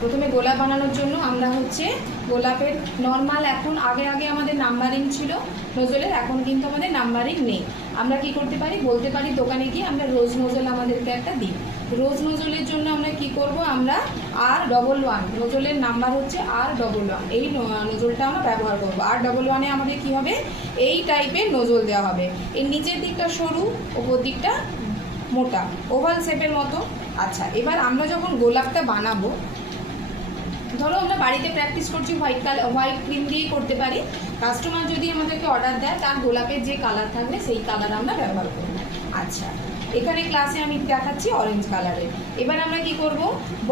প্রথমে গোলাপ বানানোর জন্য আমরা হচ্ছে গোলাপের নর্মাল, এখন আগে আমাদের নাম্বারিং ছিল নোজলের, এখন কিন্তু আমাদের নাম্বারিং নেই। আমরা কি করতে পারি, বলতে পারি দোকানে গিয়ে আমরা রোজ নোজল আমাদেরকে একটা দিই। রোজ নোজলের জন্য আমরা কি করব, আমরা R11, নোজলের নাম্বার হচ্ছে R11, এই নোজলটা আমরা ব্যবহার করব। R11-এ আমাদের কি হবে, এই টাইপের নোজল দেওয়া হবে। এর নিচের দিকটা সরু, ওপর দিকটা মোটা, ওভাল শেপের মতো। আচ্ছা, এবার আমরা যখন গোলাপটা বানাবো, ধরো আমরা বাড়িতে প্র্যাকটিস করছি হোয়াইট ক্রিম দিয়েই করতে পারি। কাস্টমার যদি আমাদেরকে অর্ডার দেয়, তার গোলাপের যে কালার থাকবে সেই কালার আমরা ব্যবহার করব। আচ্ছা, এখানে ক্লাসে আমি দেখাচ্ছি অরেঞ্জ কালারের। এবার আমরা কি করব,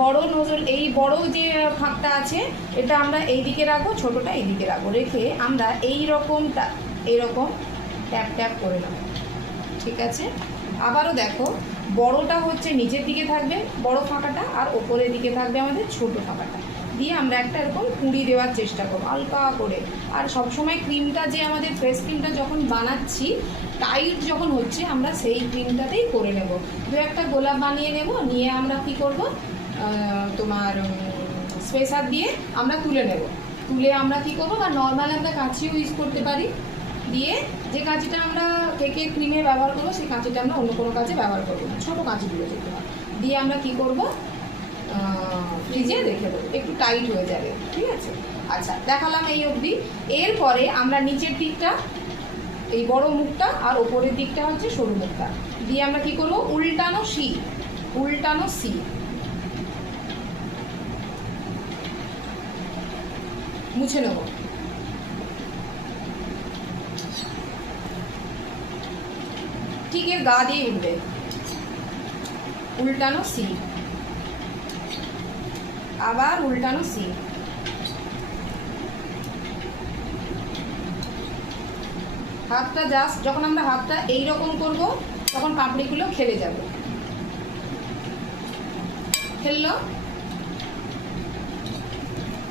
বড় নোজল, এই বড় যে ফাঁকটা আছে এটা আমরা এই দিকে রাখবো, ছোটোটা এই দিকে রাখবো, রেখে আমরা এইরকম ট্যাপ ট্যাপ করে নেব। ঠিক আছে, আবারও দেখো, বড়টা হচ্ছে নিচের দিকে থাকবে বড় ফাঁকাটা, আর ওপরের দিকে থাকবে আমাদের ছোট ফাঁকাটা, দিয়ে আমরা একটা এরকম কুঁড়ি দেওয়ার চেষ্টা করবো হালকা করে। আর সবসময় ক্রিমটা যে আমাদের ফ্রেশ ক্রিমটা যখন বানাচ্ছি, টাইট যখন হচ্ছে, আমরা সেই ক্রিমটাতেই করে নেব। দু একটা গোলাপ বানিয়ে নেব, নিয়ে আমরা কি করব, তোমার স্পেসার দিয়ে আমরা তুলে নেব। তুলে আমরা কি করব, বা নর্মাল আমরা কাঁচিও ইউজ করতে পারি, দিয়ে যে কাঁচিটা আমরা কেকে ক্রিমে ব্যবহার করবো সেই কাঁচিটা আমরা অন্য কোনো কাজে ব্যবহার করবো না, ছোটো কাঁচিগুলো যেতে হয়, দিয়ে আমরা কি করব, ফ্রিজে রেখে দেবো, একটু টাইট হয়ে যাবে। ঠিক আছে, আচ্ছা দেখালাম এই অবধি। এরপরে আমরা নিচের দিকটা, এই বড় মুখটা, আর ওপরের দিকটা হচ্ছে সরু মুখটা, দিয়ে আমরা কি করব, উল্টানো সি মুছে নেব। ঠিক এর গা দিয়ে উঠবে, উল্টানো সি, আবার উল্টানো সি। হাতটা জাস্ট যখন আমরা হাতটা এইরকম করব, তখন পাপড়িগুলো খেলে যাবে।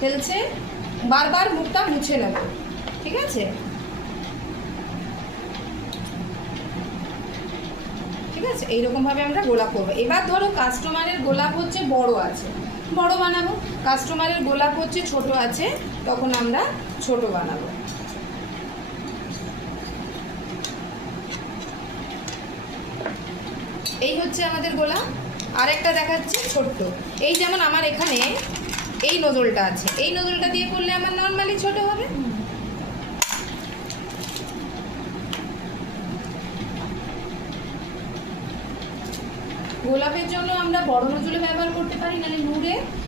খেলছে, বারবার মুখটা মুছে নেব। ঠিক আছে, ঠিক আছে, এইরকমভাবে আমরা গোলাপ করবো। এবার ধরো কাস্টমারের গোলাপ হচ্ছে বড় আছে, বড় বানাবো, কাস্টমারের গোলাপ হচ্ছে ছোট আছে, তখন আমরা ছোট বানাবো। এই হচ্ছে আমাদের গোলাপ। আরেকটা দেখাচ্ছি ছোট্ট, এই যেমন আমার এখানে এই নজলটা আছে, এই নজলটা দিয়ে করলে আমার নর্মালি ছোট হবে। গোলাপের জন্য আমরা বড় নজলে ব্যবহার করতে পারি, নাহলে নুড়ে